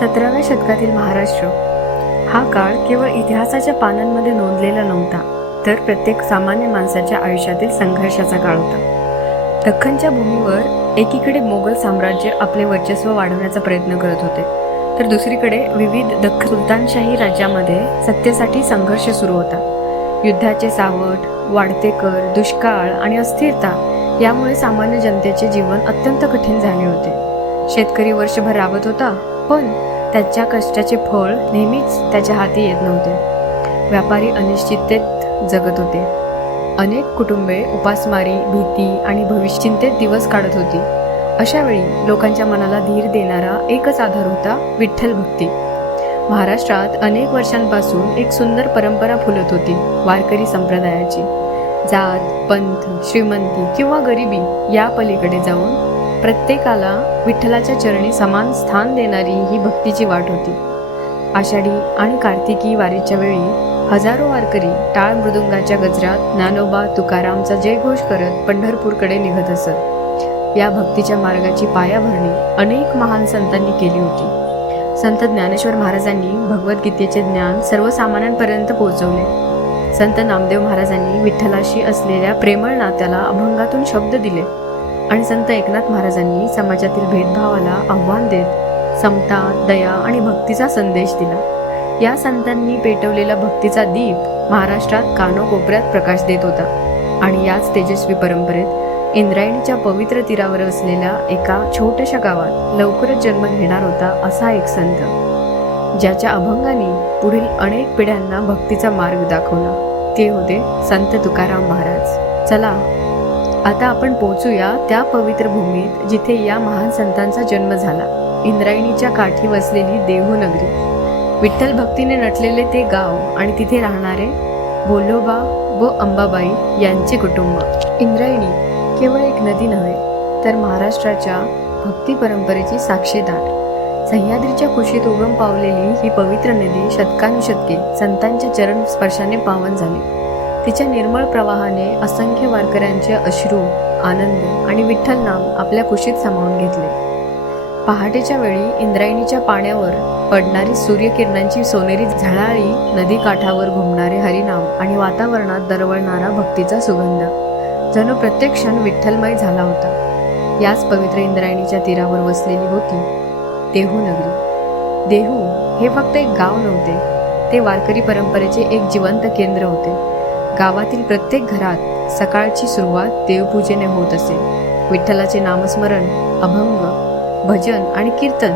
17व्या शतकातील महाराष्ट्र हा काळ केवळ इतिहासाच्या पानांमध्ये नोंदलेला नव्हता, तर प्रत्येक सामान्य माणसाच्या आयुष्यातील संघर्षाचा काळ होता. दख्खनच्या भूमीवर एकीकडे मोगल साम्राज्य आपले वर्चस्व वाढवण्याचा प्रयत्न करत होते, तर दुसरीकडे विविध दख्खन सुलतानशाही राज्यामध्ये सत्तेसाठी संघर्ष सुरू होता. युद्धाचे सावट, वाढते कर, दुष्काळ आणि अस्थिरता यामुळे सामान्य जनतेचे जीवन अत्यंत कठीण झाले होते. शेतकरी वर्षभर राबत होता, पण त्याच्या कष्टाचे फळ नेहमीच त्याच्या हाती येत नव्हते. व्यापारी अनिश्चिततेत जगत होते. अनेक कुटुंबे उपासमारी, भीती आणि भविष्यचिंतेत दिवस काढत होती. अशा वेळी लोकांच्या मनाला धीर देणारा एकच आधार होता, विठ्ठल भक्ती. महाराष्ट्रात अनेक वर्षांपासून एक सुंदर परंपरा फुलत होती, वारकरी संप्रदायाची. जात, पंथ, श्रीमंती किंवा गरिबी या पलीकडे जाऊन प्रत्येकाला विठ्ठलाच्या चरणी समान स्थान देणारी ही भक्तीची वाट होती. आषाढी आणि कार्तिकी वारीच्या वेळी हजारो वारकरी टाळ मृदुंगाच्या गजरात ज्ञानोबा तुकारामचा जयघोष करत पंढरपूरकडे निघत असत. या भक्तीच्या मार्गाची पायाभरणी अनेक महान संतांनी केली होती. संत ज्ञानेश्वर महाराजांनी भगवद्गीतेचे ज्ञान सर्वसामान्यांपर्यंत पोहोचवले. संत नामदेव महाराजांनी विठ्ठलाशी असलेल्या प्रेमळ नात्याला अभंगातून शब्द दिले आणि संत एकनाथ महाराजांनी समाजातील भेदभावाला आव्हान देत समता, दया आणि भक्तीचा संदेश दिला. या संतांनी पेटवलेला भक्तीचा दीप महाराष्ट्रात कानोकोपऱ्यात प्रकाश देत होता. आणि याच तेजस्वी परंपरेत इंद्रायणीच्या पवित्र तीरावर असलेल्या एका छोट्याशा गावात लवकरच जन्म घेणार होता असा एक संत, ज्याच्या अभंगाने पुढील अनेक पिढ्यांना भक्तीचा मार्ग दाखवला. ते होते संत तुकाराम महाराज. चला आता आपण पोहोचूया त्या पवित्र भूमीत जिथे या महान संतांचा जन्म झाला. इंद्रायणीच्या काठी वसलेली देहू नगरी, विठ्ठल भक्तीने नटलेले ते गाव आणि तिथे राहणारे बोल्लोबा व अंबाबाई यांचे कुटुंब. इंद्रायणी केवळ एक नदी नव्हे, तर महाराष्ट्राच्या भक्ती परंपरेची साक्षीदार. सह्याद्रीच्या कुशीत उगम पावलेली ही पवित्र नदी शतकानुशतके संतांच्या चरण स्पर्शाने पावन झाली. तिच्या निर्मळ प्रवाहाने असंख्य वारकऱ्यांचे अश्रू, आनंद आणि विठ्ठल नाम आपल्या कुशीत सामावून घेतले. पहाटेच्या वेळी इंद्रायणीच्या पाण्यावर पडणारी सूर्यकिरणांची सोनेरी झळाळी, नदी काठावर घुमणारे हरिनाम आणि वातावरणात दरवळणारा भक्तीचा सुगंध जणू प्रत्येक क्षण विठ्ठलमय झाला होता. याच पवित्र इंद्रायणीच्या तीरावर वसलेली होती देहू नगरी. देहू हे फक्त एक गाव नव्हते, ते वारकरी परंपरेचे एक जिवंत केंद्र होते. गावातील प्रत्येक घरात सकाळची सुरुवात देवपूजेने होत असे. विठ्ठलाचे नामस्मरण, अभंग, भजन आणि कीर्तन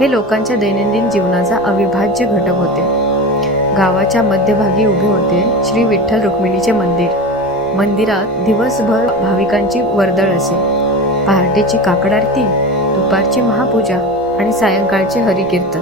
हे लोकांच्या दैनंदिन जीवनाचा अविभाज्य घटक होते. गावाच्या मध्यभागी उभे होते श्री विठ्ठल रुक्मिणीचे मंदिर. मंदिरात दिवसभर भाविकांची वर्दळ असे. पहाटेची काकड आरती, दुपारची महापूजा आणि सायंकाळचे हरिकीर्तन.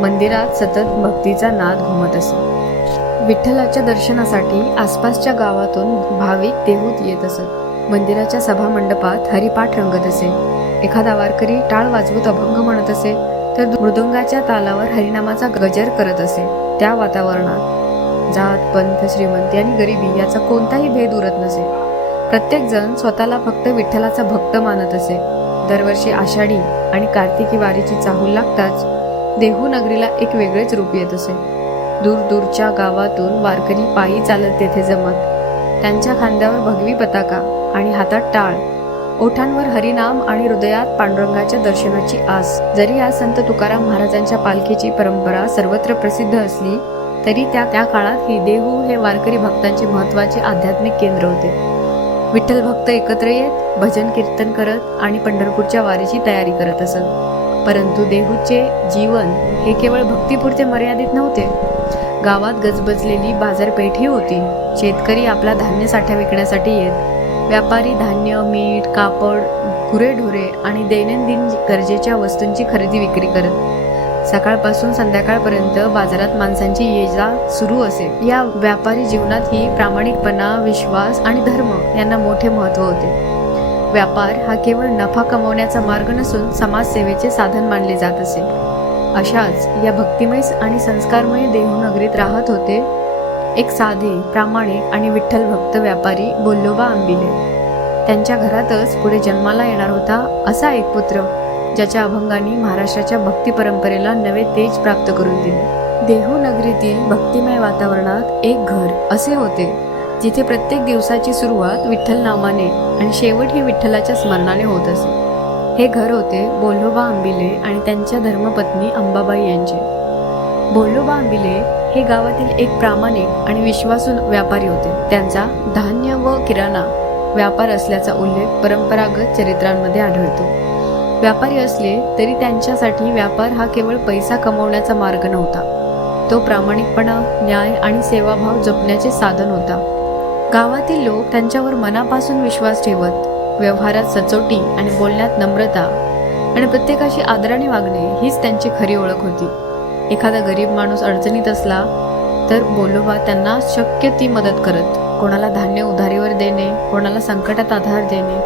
मंदिरात सतत भक्तीचा नाद घुमत असे. विठ्ठलाच्या दर्शनासाठी आसपासच्या गावातून भाविक देहूत येत असत. मंदिराच्या सभामंडपात हरिपाठ रंगत असे. एखादा वारकरी टाळ वाजवत अभंग म्हणत असे, तर मृदुंगाच्या तालावर हरिनामाचा गजर करत असे. त्या वातावरणात जात, पंथ, श्रीमंती आणि गरिबी याचा कोणताही भेद उरत नसे. प्रत्येक जण स्वतःला फक्त विठ्ठलाचा भक्त मानत असे. दरवर्षी आषाढी आणि कार्तिकी वारीची चाहूल लागताच देहू नगरीला एक वेगळेच रूप येत असे. दूरदूरच्या गावातून वारकरी पायी चालत तेथे जमत. त्यांच्या खांद्यावर भगवी पताका आणि हातात टाळ, ओठांवर हरिनाम आणि हृदयात पांडुरंगाच्या दर्शनाची आस. जरी या संत तुकाराम महाराजांच्या पालखीची परंपरा सर्वत्र प्रसिद्ध असली, तरी त्या काळात ही देहू हे वारकरी भक्तांचे महत्त्वाचे आध्यात्मिक केंद्र होते. विठ्ठल भक्त एकत्र येत, भजन कीर्तन करत आणि पंढरपूरच्या वारीची तयारी करत असत. परंतु देहूचे जीवन हे केवळ भक्तीपुरते मर्यादित नव्हते. गावात गजबजलेली बाजारपेठही होती. शेतकरी आपला धान्य साठा विकण्यासाठी येत. व्यापारी धान्य, मीठ, कापड, गुरेढोरे आणि दैनंदिन गरजेच्या वस्तूंची खरेदी विक्री करत. सकाळपासून संध्याकाळपर्यंत बाजारात माणसांची ये-जा सुरू असे. या व्यापारी जीवनातही प्रामाणिकपणा, विश्वास आणि धर्म यांना मोठे महत्त्व होते. व्यापार हा केवळ नफा कमवण्याचा मार्ग नसून समाजसेवेचे साधन मानले जात असे. अशाच या भक्तिमय आणि संस्कारमय देहू नगरीत राहत होते एक साधे, प्रामाणिक आणि विठ्ठल भक्त व्यापारी बोल्लोबा आंबिले. त्यांच्या घरातच पुढे जन्माला येणार होता असा एक पुत्र ज्याच्या अभंगांनी महाराष्ट्राच्या भक्ती परंपरेला नवे तेज प्राप्त करून दिले. देहू नगरीतील भक्तिमय वातावरणात एक घर असे होते जिथे प्रत्येक दिवसाची सुरुवात विठ्ठल नामाने आणि शेवट ही विठ्ठलाच्या स्मरणाने होत असे. हे घर होते बोल्होबा आंबिले आणि त्यांच्या धर्मपत्नी अंबाबाई यांचे. बोल्होबा आंबिले हे गावातील एक प्रामाणिक आणि विश्वासू व्यापारी होते. त्यांचा धान्य व किराणा व्यापार असल्याचा उल्लेख परंपरागत चरित्रांमध्ये आढळतो. व्यापारी असले तरी त्यांच्यासाठी व्यापार हा केवळ पैसा कमवण्याचा मार्ग नव्हता. तो प्रामाणिकपणा, न्याय आणि सेवाभाव जपण्याचे साधन होता. गावातील लोक त्यांच्यावर मनापासून विश्वास ठेवत. व्यवहारात सचोटी आणि बोलण्यात नम्रता आणि प्रत्येकाशी आदराने वागणे हीच त्यांची खरी ओळख होती. एखादा गरीब माणूस अडचणीत असला तर बोल्होबा त्यांना शक्य ती मदत करत. कोणाला धान्य उधारीवर देणे, कोणाला संकटात आधार देणे,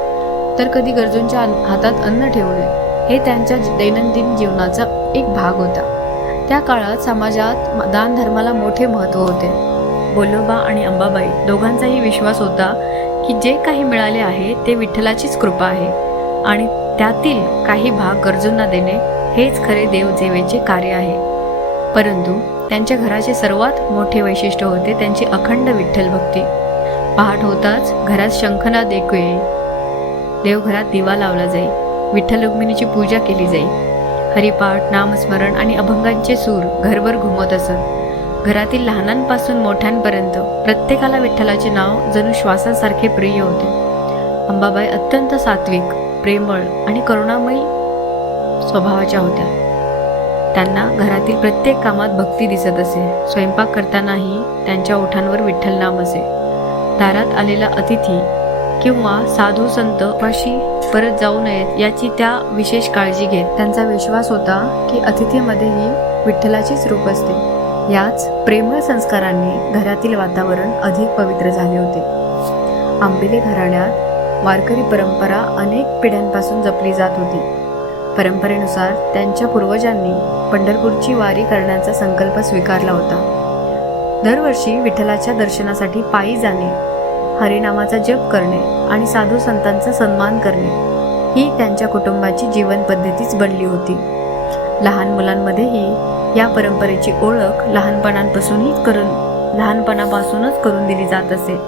तर कधी गरजूंच्या हातात अन्न ठेवणे हे त्यांच्या दैनंदिन जीवनाचा एक भाग होता. त्या काळात समाजात दान धर्माला मोठे महत्त्व होते. बोल्होबा आणि अंबाबाई दोघांचाही विश्वास होता की जे काही मिळाले आहे ते विठ्ठलाचीच कृपा आहे आणि त्यातील काही भाग गरजूंना देणे हेच खरे देवसेवेचे कार्य आहे. परंतु त्यांच्या घराचे सर्वात मोठे वैशिष्ट्य होते त्यांची अखंड विठ्ठल भक्ती. पहाट होताच घरात शंखनाद ऐकू येई. देवघरात दिवा लावला जाई. विठ्ठल रुक्मिणीची पूजा केली जाई. हरिपाठ, नामस्मरण आणि अभंगांचे सूर घरभर घुमत असत. घरातील लहानांपासून मोठ्यांपर्यंत प्रत्येकाला विठ्ठलाचे नाव जणू श्वासासारखे प्रिय होते. अंबाबाई अत्यंत सात्विक, प्रेमळ आणि करुणामयी स्वभावाच्या होत्या. त्यांना घरातील प्रत्येक कामात भक्ती दिसत असे. स्वयंपाक करतानाही त्यांच्या ओठांवर विठ्ठल नाम असे. दारात आलेला अतिथी किंवा साधू संत उपाशी परत जाऊ नयेत याची त्या विशेष काळजी घेत. त्यांचा विश्वास होता की अतिथीमध्येही विठ्ठलाचेच रूप असते. याच प्रेमळ संस्कारांनी घरातील वातावरण अधिक पवित्र झाले होते. आंबिले घराण्यात वारकरी परंपरा अनेक पिढ्यांपासून जपली जात होती. परंपरेनुसार त्यांच्या पूर्वजांनी पंढरपूरची वारी करण्याचा संकल्प स्वीकारला होता. दरवर्षी विठ्ठलाच्या दर्शनासाठी पायी जाणे, हरिनामाचा जप करणे आणि साधू संतांचा सन्मान करणे ही त्यांच्या कुटुंबाची जीवन पद्धतीच बनली होती. लहान मुलांमध्येही या परंपरेची ओळख लहानपणापासूनच करून दिली जात असे.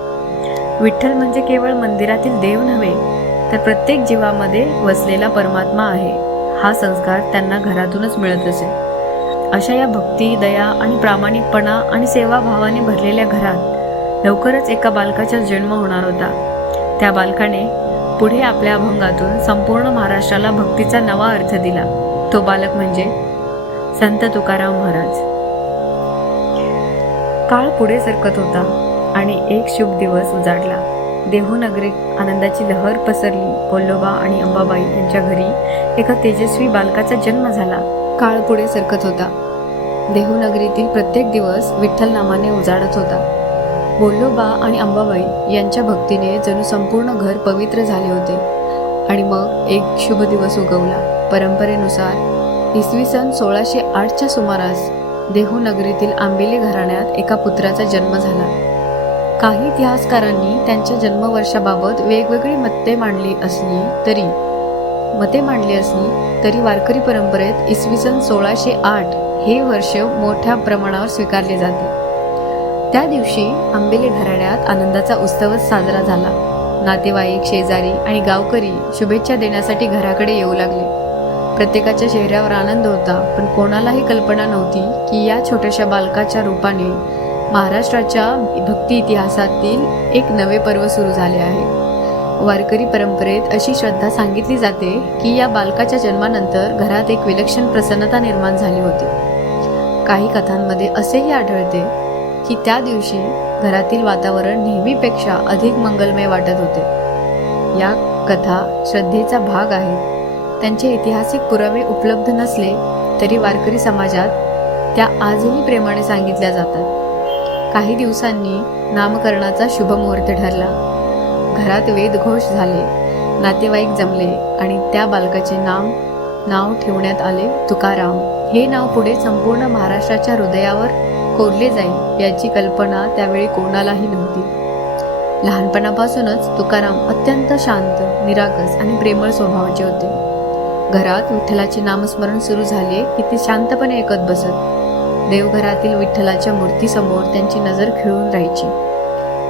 विठ्ठल म्हणजे केवळ मंदिरातील देव नव्हे तर प्रत्येक जीवामध्ये वसलेला परमात्मा आहे हा संस्कार त्यांना घरातूनच मिळत असे. अशा या भक्ती, दया आणि प्रामाणिकपणा आणि सेवाभावाने भरलेल्या घरात लवकरच एका बालकाचा जन्म होणार होता. त्या बालकाने पुढे आपल्या अभंगातून संपूर्ण महाराष्ट्राला भक्तीचा नवा अर्थ दिला. तो बालक म्हणजे संत तुकाराम महाराज. काळ पुढे सरकत होता आणि एक शुभ दिवस उजाडला. देहू नगरीत आनंदाची लहर पसरली. बोल्होबा आणि अंबाबाई यांच्या घरी एका तेजस्वी बालकाचा जन्म झाला. काळ पुढे सरकत होता. देहू नगरीतील प्रत्येक दिवस विठ्ठल नामाने उजाडत होता. बोल्होबा आणि अंबाबाई यांच्या भक्तीने जणू संपूर्ण घर पवित्र झाले होते. आणि मग एक शुभ दिवस उगवला. परंपरेनुसार इसवी सन 1608च्या सुमारास देहू नगरीतील आंबिले घराण्यात एका पुत्राचा जन्म झाला. काही इतिहासकारांनी त्यांच्या जन्मवर्षाबाबत वेगवेगळी मते मांडली असली तरी वारकरी परंपरेत इसवी सन 1608 हे वर्ष मोठ्या प्रमाणावर स्वीकारले जाते. त्या दिवशी आंबिले घराण्यात आनंदाचा उत्सवच साजरा झाला. नातेवाईक, शेजारी आणि गावकरी शुभेच्छा देण्यासाठी घराकडे येऊ लागले. प्रत्येकाच्या चेहऱ्यावर आनंद होता, पण कोणालाही कल्पना नव्हती की या छोट्याशा बालकाच्या रूपाने महाराष्ट्राच्या भक्ती इतिहासातील एक नवे पर्व सुरू झाले आहे. वारकरी परंपरेत अशी श्रद्धा सांगितली जाते की या बालकाच्या जन्मानंतर घरात एक विलक्षण प्रसन्नता निर्माण झाली होती. काही कथांमध्ये असेही आढळते की त्या दिवशी घरातील वातावरण नेहमीपेक्षा अधिक मंगलमय वाटत होते. या कथा श्रद्धेचा भाग आहेत. त्यांचे ऐतिहासिक पुरावे उपलब्ध नसले तरी वारकरी समाजात त्या आजही प्रेमाने सांगितल्या जातात. काही दिवसांनी नामकरणाचा शुभ मुहूर्त ठरला. घरात वेदघोष झाले, नातेवाईक जमले आणि त्या बालकाचे नाव ठेवण्यात आले तुकाराम. हे नाव पुढे संपूर्ण महाराष्ट्राच्या हृदयावर कोरले जाईल याची कल्पना त्यावेळी कोणालाही नव्हती. लहानपणापासूनच तुकाराम अत्यंत शांत, निरागस आणि प्रेमळ स्वभावाचे होते. घरात विठ्ठलाचे नामस्मरण सुरू झाले की ते शांतपणे ऐकत बसत. देवघरातील विठ्ठलाच्या मूर्तीसमोर त्यांची नजर खिळून राहायची.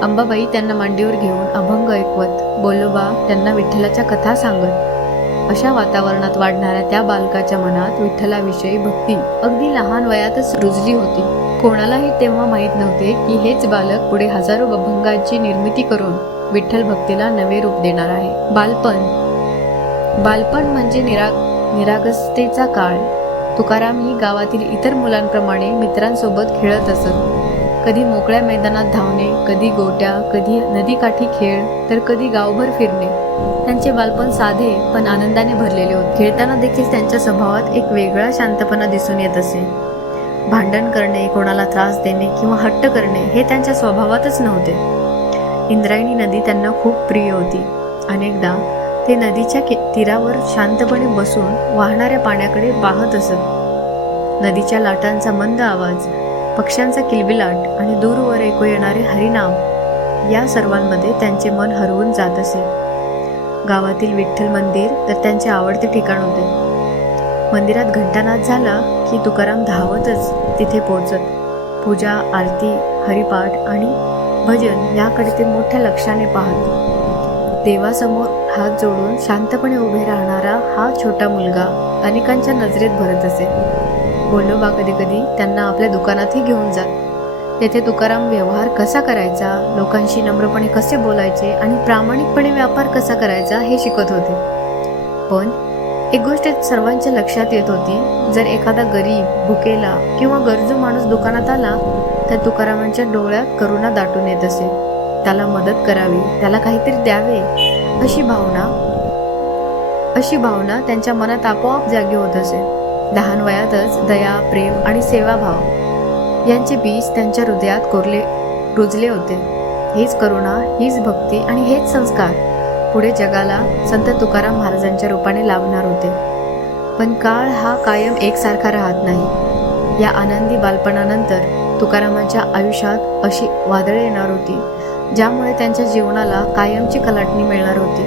अंबाबाई त्यांना मांडीवर घेऊन अभंग ऐकवत, बोलोबा त्यांना विठ्ठलाच्या कथा सांगत. अशा वातावरणात वाढणाऱ्या त्या बालकाच्या मनात विठ्ठलाविषयी भक्ती अगदी लहान वयातच रुजली होती. कोणालाही तेव्हा माहीत नव्हते की हेच बालक पुढे हजारो अभंगांची निर्मिती करून विठ्ठल भक्तीला नवे रूप देणार आहे. बालपण म्हणजे निरागसतेचा काळ. तुकाराम ही गावातील इतर मुलांप्रमाणे मित्रांसोबत खेळत असत. कधी मोकळ्या मैदानात धावणे, कधी गोट्या, कधी नदीकाठी खेळ, तर कधी गावभर फिरणे. त्यांचे बालपण साधे पण आनंदाने भरलेले होते. खेळताना देखील त्यांच्या स्वभावात एक वेगळा शांतपणा दिसून येत असे. भांडण करणे, कोणाला त्रास देणे किंवा हट्ट करणे हे त्यांच्या स्वभावातच नव्हते. इंद्रायणी नदी त्यांना खूप प्रिय होती. अनेकदा ते नदीच्या तीरावर शांतपणे बसून वाहणाऱ्या पाण्याकडे पाहत असत. नदीच्या लाटांचा मंद आवाज, पक्ष्यांचा किलबिलाट आणि दूरवर ऐकू येणारे हरिनाम या सर्वांमध्ये त्यांचे मन हरवून जात असे. गावातील विठ्ठल मंदिर तर त्यांचे आवडते ठिकाण होते. मंदिरात घंटानाद झाला की तुकाराम धावतच तिथे पोहोचत. पूजा, आरती, हरिपाठ आणि भजन याकडे ते मोठ्या लक्षाने पाहत. देवासमोर हात जोडून शांतपणे उभे राहणारा हा छोटा मुलगा अनेकांच्या नजरेत भरत असे. बोलोबा कधी कधी त्यांना आपल्या दुकानातही घेऊन जात. तेथे तुकाराम व्यवहार कसा करायचा, लोकांशी नम्रपणे कसे बोलायचे आणि प्रामाणिकपणे व्यापार कसा करायचा हे शिकत होते. पण एक गोष्ट सर्वांच्या लक्षात येत होती, जर एखादा गरीब, भुकेला किंवा गरजू माणूस दुकानात आला तर तुकारामांच्या डोळ्यात करुणा दाटून येत असे. त्याला मदत करावी, त्याला काहीतरी द्यावे अशी भावना त्यांच्या मनात आपोआप जागी होत असे. लहान वयातच दया, प्रेम आणि सेवाभाव यांचे बीज त्यांच्या हृदयात रुजले होते. हीच करुणा, हीच भक्ती आणि हेच संस्कार पुढे जगाला संत तुकाराम महाराजांच्या रूपाने लाभणार होते. पण काळ हा कायम एकसारखा राहत नाही. या आनंदी बालपणानंतर तुकारामांच्या आयुष्यात अशी वादळे येणार होती ज्यामुळे त्यांच्या जीवनाला कायमची कलाटणी मिळणार होती.